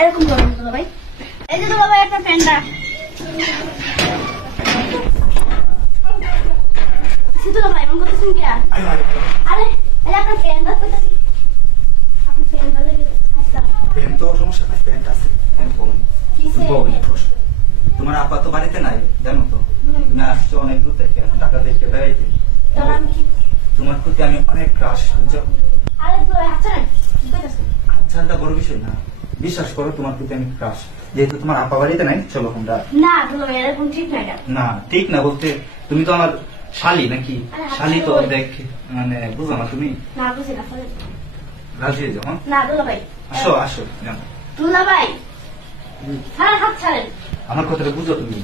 এরকম করবেন তো ভাই। এই যে তো ভাই আপনার ফ্যানটা শুধু ভাই এমন করতেছেন কি? আরে এই আপনার ফ্যানটা করতেছি, আপনি ফ্যানটা লেগে আসতে ফ্যান তো সমস্যা নাই, ফ্যান আছে, ফ্যান বল কিসে তোমার আপা তো বাড়িতে নাই জানো তো, তুমি আসছো অনেক দূর থেকে টাকা দেখে বেড়াইতে, তাহলে আমি কি? তোমার প্রতি আমি অনেক ক্রাশ বুঝছো। আরে তো আচ্ছা কি করতেছেন? আচ্ছা এটা বড় বিষয় না, বিশ্বাস করো তোমার প্রতি আমি ক্রাশ, যেহেতু তোমার আপা বাড়িতে নাই চলো আমরা। না তো এরকম ঠিক না এটা। না ঠিক না বলতে তুমি তো আমার শালি নাকি, শালি তো দেখ মানে বুঝো না তুমি, না বুঝি না চলেন। রাজি হয়ে যাও। হ্যাঁ না দুলা ভাই আসো আসো জানো দুলা ভাই ছাড়েন, হাত ছাড়েন। আমার কথাটা বুঝো তুমি,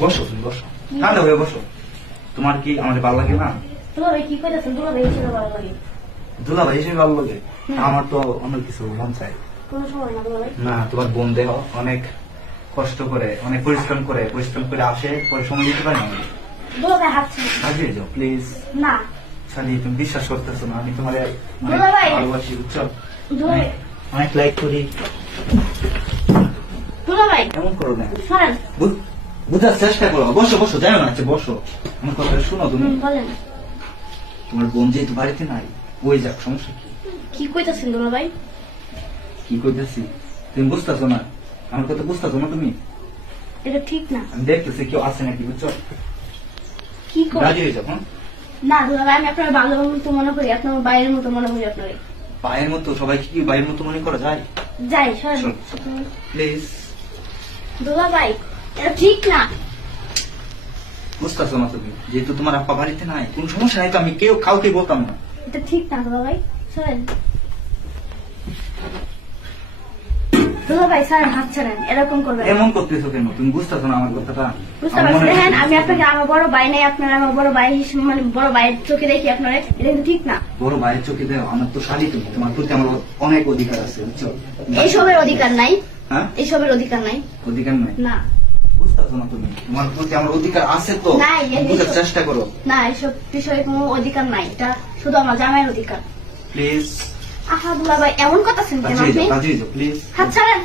বসো তুমি বসো, ঠান্ডা হয়ে বসো। তোমার কি আমার ভালো লাগে না? দুলা ভাই কি করতেছেন? দুলা ভাই ছিল ভালো লাগে দুলাভাই হিসেবে ভালো লাগে, আমার তো অন্য কিছু মন চাই কোনো সময় না দুলা ভাই। না। তোমার বোন দেহ অনেক কষ্ট করে অনেক পরিশ্রম করে আসে, পরে সময় দিতে পারে না। দুলা ভাই হাত ছাড়েন। রাজি হয়ে যাও প্লিজ। না শালি তুমি বিশ্বাস করতেছো না, আমি তোমার দুলাভাই। ভালোবাসি বুঝছো, দুলা ভাই অনেক লাইক করি। দুলা ভাই এমন করো না, সরেন। বুঝার চেষ্টা করো। বসো বসো, যাও না, আচ্ছা বসো, আমার কথাটা শোনো তুমি। বলেন তোমার বোন যেহেতু বাড়িতে নাই, ওই যাক, সমস্যা কি? কি কইতাছেন দুলা ভাই? কি করতেছি তুমি বুঝতেছো না, আমার কথা বুঝতেছো না তুমি? এটা ঠিক না। আমি দেখতেছি কেউ আছে নাকি বুঝছো, কি করে? রাজি হয়ে যাও। হ্যাঁ না দুলা ভাই আমি আপনার ভালো মতো মনে করি, আপনার বাইরের মতো মনে করি আপনার। পায়ের মতো সবাইকে কি বাইরের মতো মনে করা যায়? যাই সরেন প্লিজ। দুলা ভাই এটা ঠিক না। বুঝতেছো না তুমি, যেহেতু তোমার আপা বাড়িতে নাই, কোন সমস্যা নাই তো, আমি কাউকে বলতাম না। এটা ঠিক না দুলা ভাই, সরেন। দুলা ভাই সরেন, হাত ছাড়েন, এরকম করবেন। এমন করতেছো কেন তুমি? বুঝতেছো না আমার কথাটা? বুঝতে পারছি। দেখেন আমি আপনাকে আমার বড় ভাই নাই, আপনার আমার বড় ভাই হিসেবে মানে বড় ভাইয়ের চোখে দেখি আপনার, এটা কিন্তু ঠিক না। বড় ভাইয়ের চোখে দেও, আমার তো শালি তুমি, তোমার প্রতি আমার অনেক অধিকার আছে বুঝছো। এইসবের অধিকার নাই, হ্যাঁ এইসবের অধিকার নাই। অধিকার নাই? না বুঝতেছো না তুমি, তোমার প্রতি আমার অধিকার আছে তো, নাই, বুঝার চেষ্টা করো। না এইসব বিষয়ে কোনো অধিকার নাই, এটা শুধু আমার জামাইয়ের অধিকার। প্লিজ আহা দুলা ভাই এমন কথাছেন কেন আপনি? রাজি হয়ে যাও প্লিজ, হাত ছাড়েন।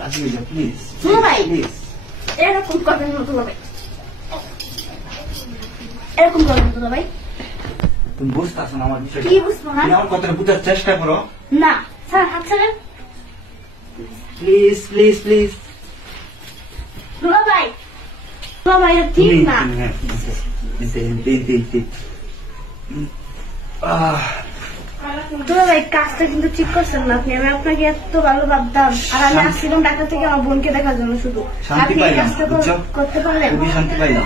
রাজি হয়ে যাও প্লিজ। দুলা ভাই প্লিজ এরকম করবেন না দুলা ভাই, এরকম করবেন দুলা ভাই। তুমি বুঝতেছো না আমার বিষয়টা? কি বুঝবো না? তুমি আমার কথাটা বুঝার চেষ্টা করো। না স্যার হাত ছাড়েন। Please please please. দুলা ভাই, দুলা ভাই এটা ঠিক না। দুলা ভাই কাজটা কিন্তু ঠিক করছেন না আপনি, আমি আপনাকে এত ভালো ভাবতাম, আর আমি আসছিলাম ঢাকা থেকে আমার বোনকে দেখার জন্য শুধু। শান্তি আপনি এই পাইলাম কাজটা বুঝছো, করতে পারলেন? খুবই শান্তি পাইলাম।